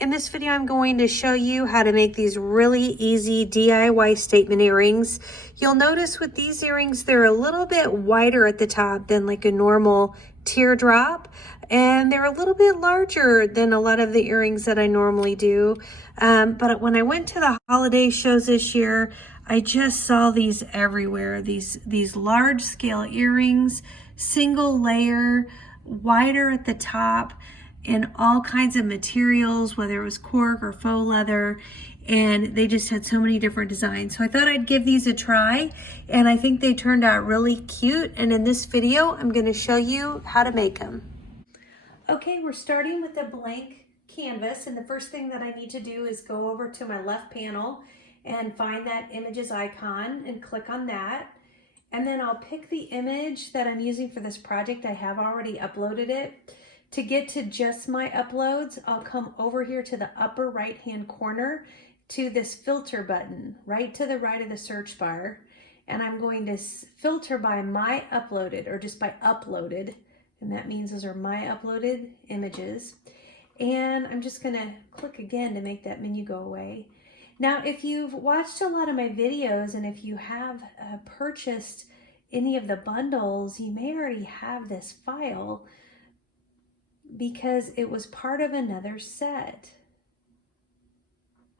In this video, I'm going to show you how to make these really easy DIY statement earrings. You'll notice with these earrings, they're a little bit wider at the top than like a normal teardrop, and they're a little bit larger than a lot of the earrings that I normally do. But when I went to the holiday shows this year, I just saw these everywhere. These large scale earrings, single layer, wider at the top, in all kinds of materials, whether it was cork or faux leather, and they just had so many different designs. So I thought I'd give these a try, and I think they turned out really cute. And in this video, I'm going to show you how to make them. Okay, we're starting with a blank canvas, and the first thing that I need to do is go over to my left panel and find that images icon and click on that. And then I'll pick the image that I'm using for this project. I have already uploaded it. To get to just my uploads, I'll come over here to the upper right-hand corner to this filter button, right to the right of the search bar. And I'm going to filter by my uploaded, or just by uploaded. And that means those are my uploaded images. And I'm just gonna click again to make that menu go away. Now, if you've watched a lot of my videos, and if you have purchased any of the bundles, you may already have this file, because it was part of another set.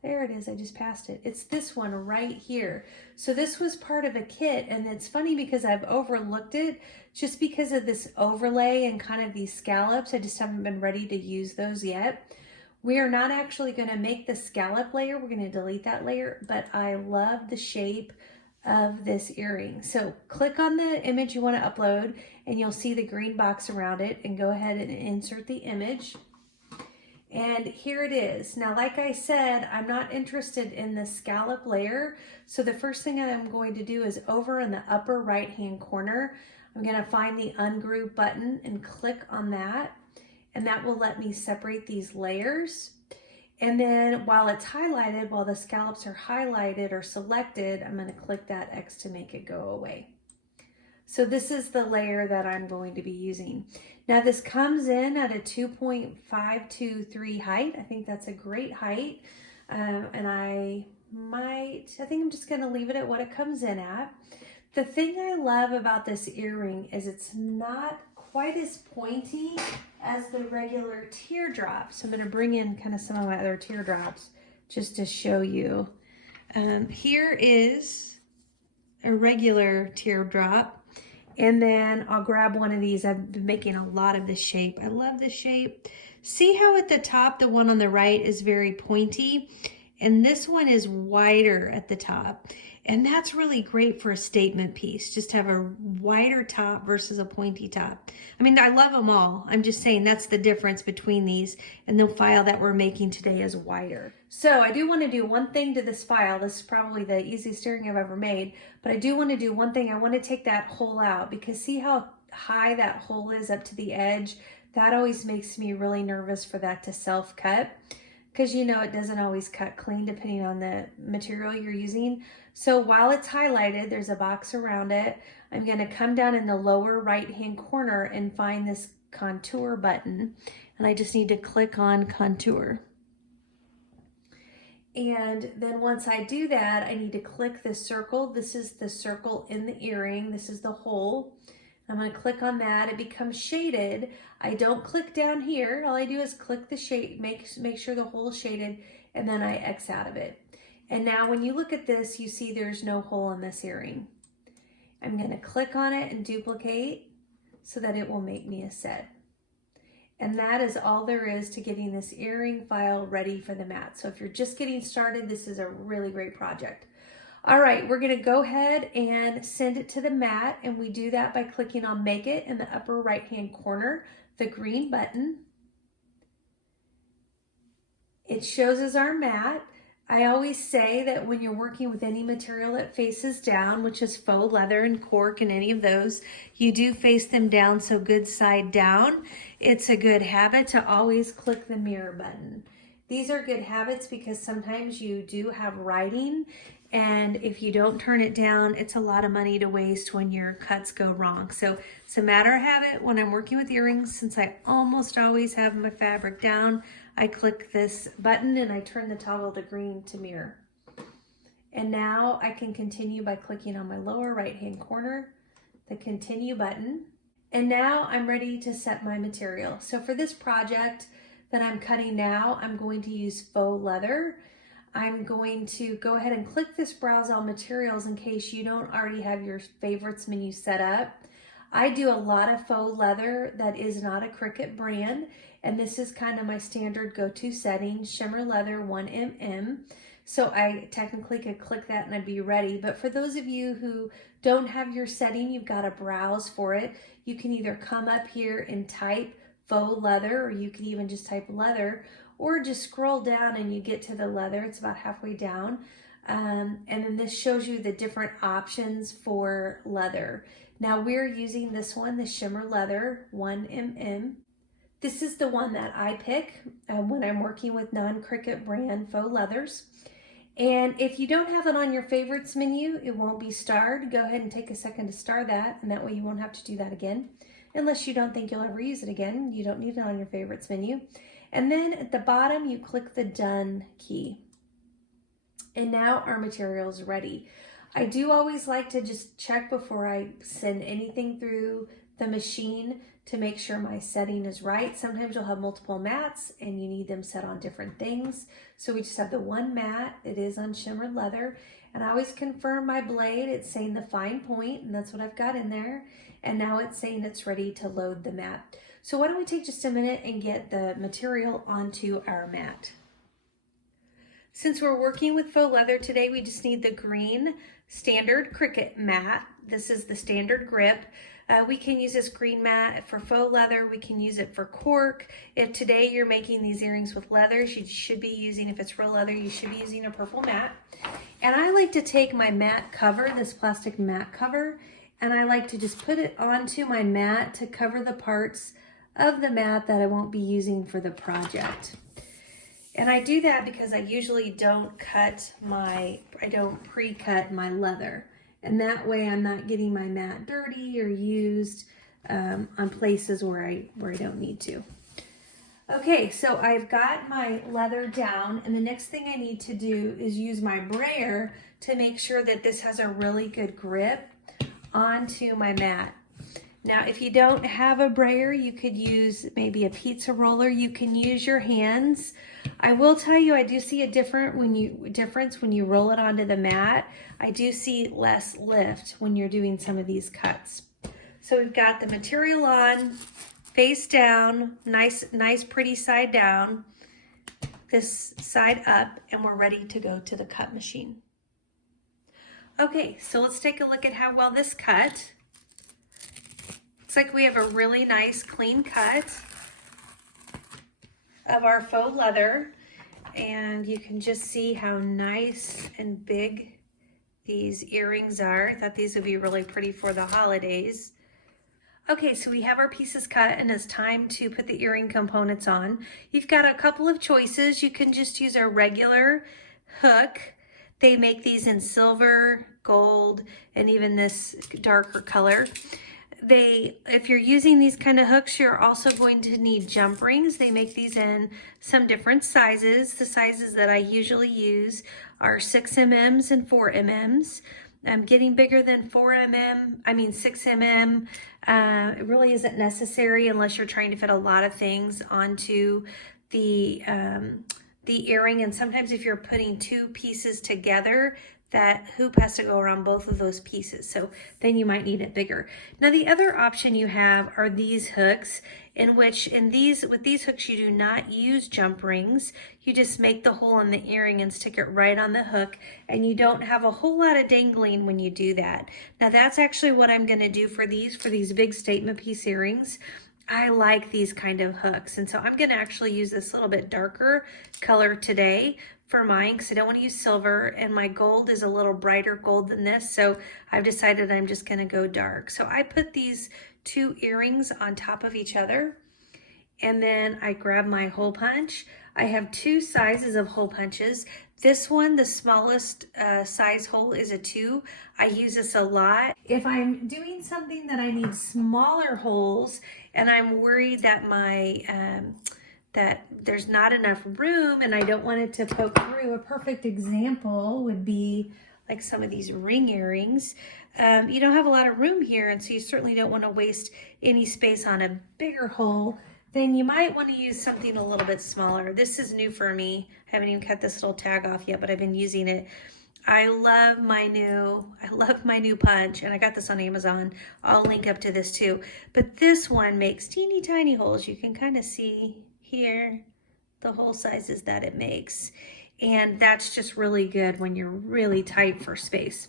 There it is, I just passed it. It's this one right here. So this was part of a kit, and it's funny because I've overlooked it just because of this overlay and kind of these scallops. I just haven't been ready to use those yet. We are not actually gonna make the scallop layer, we're gonna delete that layer, but I love the shape of this earring. So click on the image you want to upload, and you'll see the green box around it, and go ahead and insert the image. And here it is. Now, like I said, I'm not interested in the scallop layer. So the first thing I'm going to do is over in the upper right hand corner, I'm going to find the ungroup button and click on that. And that will let me separate these layers. And then while it's highlighted, while the scallops are highlighted or selected, I'm going to click that X to make it go away. So this is the layer that I'm going to be using. Now this comes in at a 2.523 height. I think that's a great height. And I think I'm just going to leave it at what it comes in at. The thing I love about this earring is it's not quite as pointy as the regular teardrop. So I'm going to bring in kind of some of my other teardrops just to show you. Here is a regular teardrop, and then I'll grab one of these. I've been making a lot of this shape. I love this shape. See how at the top, the one on the right is very pointy, and this one is wider at the top. And that's really great for a statement piece, just to have a wider top versus a pointy top. I mean, I love them all. I'm just saying that's the difference between these, and the file that we're making today is wider. So I do want to do one thing to this file. This is probably the easiest earring I've ever made, but I do want to do one thing. I want to take that hole out, because see how high that hole is up to the edge? That always makes me really nervous for that to self-cut, because you know it doesn't always cut clean depending on the material you're using. So while it's highlighted, there's a box around it. I'm going to come down in the lower right hand corner and find this contour button, and I just need to click on contour. And then once I do that, I need to click the circle. This is the circle in the earring. This is the hole. I'm going to click on that. It becomes shaded. I don't click down here. All I do is click the shade, make sure the hole is shaded, and then I X out of it. And now when you look at this, you see there's no hole in this earring. I'm going to click on it and duplicate so that it will make me a set. And that is all there is to getting this earring file ready for the mat. So if you're just getting started, this is a really great project. All right, we're going to go ahead and send it to the mat, and we do that by clicking on Make It in the upper right-hand corner, the green button. It shows us our mat. I always say that when you're working with any material that faces down, which is faux leather and cork and any of those, you do face them down, so good side down. It's a good habit to always click the mirror button. These are good habits because sometimes you do have writing, And if you don't turn it down, it's a lot of money to waste when your cuts go wrong. So it's a matter of habit. When I'm working with earrings, since I almost always have my fabric down, I click this button and I turn the toggle to green to mirror. And now I can continue by clicking on my lower right-hand corner, the continue button. And now I'm ready to set my material. So for this project that I'm cutting now, I'm going to use faux leather. I'm going to go ahead and click this browse all materials in case you don't already have your favorites menu set up. I do a lot of faux leather that is not a Cricut brand, and this is kind of my standard go-to setting, shimmer leather 1mm. So I technically could click that and I'd be ready. But for those of you who don't have your setting, you've got to browse for it. You can either come up here and type faux leather, or you can even just type leather, or just scroll down and you get to the leather. It's about halfway down. And then this shows you the different options for leather. Now we're using this one, the shimmer leather 1mm. This is the one that I pick when I'm working with non-Cricut brand faux leathers. And if you don't have it on your favorites menu, it won't be starred. Go ahead and take a second to star that, and that way you won't have to do that again. Unless you don't think you'll ever use it again, you don't need it on your favorites menu. And then at the bottom, you click the done key. And now our material is ready. I do always like to just check before I send anything through the machine to make sure my setting is right. Sometimes you'll have multiple mats and you need them set on different things. So we just have the one mat. It is on shimmered leather. And I always confirm my blade. It's saying the fine point, and that's what I've got in there. And now it's saying it's ready to load the mat. So why don't we take just a minute and get the material onto our mat. Since we're working with faux leather today, we just need the green standard Cricut mat. This is the standard grip. We can use this green mat for faux leather. We can use it for cork. If today you're making these earrings with leathers, you should be using, if it's real leather, you should be using a purple mat. And I like to take my mat cover, this plastic mat cover, and I like to just put it onto my mat to cover the parts of the mat that I won't be using for the project. And I do that because I usually don't pre-cut my leather. And that way I'm not getting my mat dirty or used on places where I don't need to. Okay, so I've got my leather down, and the next thing I need to do is use my brayer to make sure that this has a really good grip onto my mat. Now, if you don't have a brayer, you could use maybe a pizza roller. You can use your hands. I will tell you, I do see a difference when you roll it onto the mat. I do see less lift when you're doing some of these cuts. So we've got the material on, face down, nice, pretty side down, this side up, and we're ready to go to the cut machine. Okay, so let's take a look at how well this cut. Looks like we have a really nice clean cut of our faux leather, and you can just see how nice and big these earrings are. I thought these would be really pretty for the holidays. Okay, so we have our pieces cut, and it's time to put the earring components on. You've got a couple of choices. You can just use our regular hook. They make these in silver, gold, and even this darker color. If you're using these kind of hooks, you're also going to need jump rings. They make these in some different sizes. The sizes that I usually use are 6mm and 4mm. Getting bigger than 6mm, it really isn't necessary unless you're trying to fit a lot of things onto the earring. And sometimes if you're putting two pieces together, that hoop has to go around both of those pieces. So then you might need it bigger. Now the other option you have are these hooks, with these hooks you do not use jump rings. You just make the hole in the earring and stick it right on the hook, and you don't have a whole lot of dangling when you do that. Now that's actually what I'm gonna do for these big statement piece earrings. I like these kind of hooks, and so I'm gonna actually use this little bit darker color today for mine because I don't want to use silver, and my gold is a little brighter gold than this, so I've decided I'm just going to go dark. So I put these two earrings on top of each other, And then I grab my hole punch. I have two sizes of hole punches. This one, the smallest size hole, is a 2. I use this a lot. If I'm doing something that I need smaller holes and I'm worried that that there's not enough room and I don't want it to poke through, a perfect example would be like some of these ring earrings. You don't have a lot of room here, and so you certainly don't want to waste any space on a bigger hole. Then you might want to use something a little bit smaller. This is new for me. I haven't even cut this little tag off yet, but I've been using it. I love my new punch, and I got this on Amazon. I'll link up to this too. But this one makes teeny tiny holes. You can kind of see here the hole sizes that it makes. And that's just really good when you're really tight for space.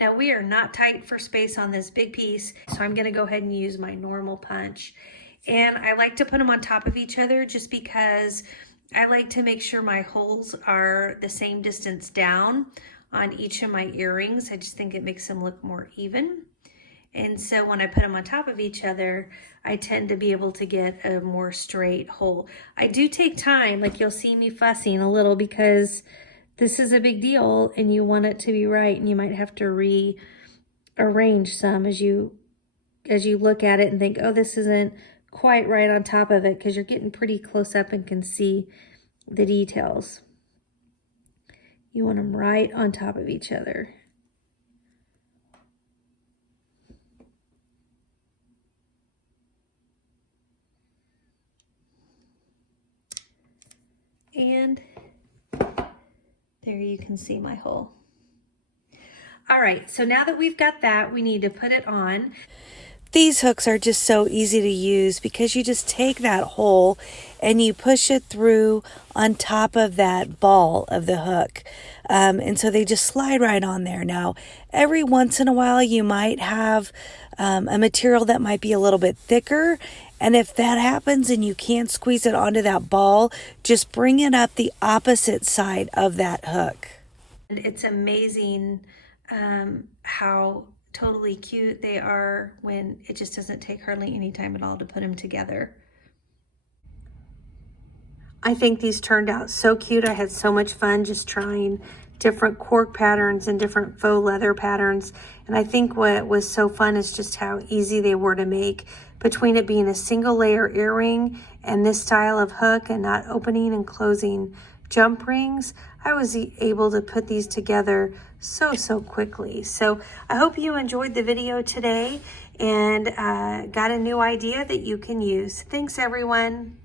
Now we are not tight for space on this big piece, so I'm gonna go ahead and use my normal punch. And I like to put them on top of each other just because I like to make sure my holes are the same distance down on each of my earrings. I just think it makes them look more even. And so when I put them on top of each other, I tend to be able to get a more straight hole. I do take time, like you'll see me fussing a little because this is a big deal and you want it to be right, and you might have to rearrange some as you look at it and think, oh, this isn't quite right on top of it, because you're getting pretty close up and can see the details. You want them right on top of each other. And there you can see my hole. All right, so now that we've got that, we need to put it on. These hooks are just so easy to use because you just take that hole and you push it through on top of that ball of the hook. And so they just slide right on there. Now, every once in a while, you might have a material that might be a little bit thicker. And if that happens and you can't squeeze it onto that ball, just bring it up the opposite side of that hook. And it's amazing how totally cute they are when it just doesn't take hardly any time at all to put them together. I think these turned out so cute. I had so much fun just trying different cork patterns and different faux leather patterns. And I think what was so fun is just how easy they were to make. Between it being a single layer earring and this style of hook and not opening and closing jump rings, I was able to put these together so quickly. So I hope you enjoyed the video today and got a new idea that you can use. Thanks, everyone.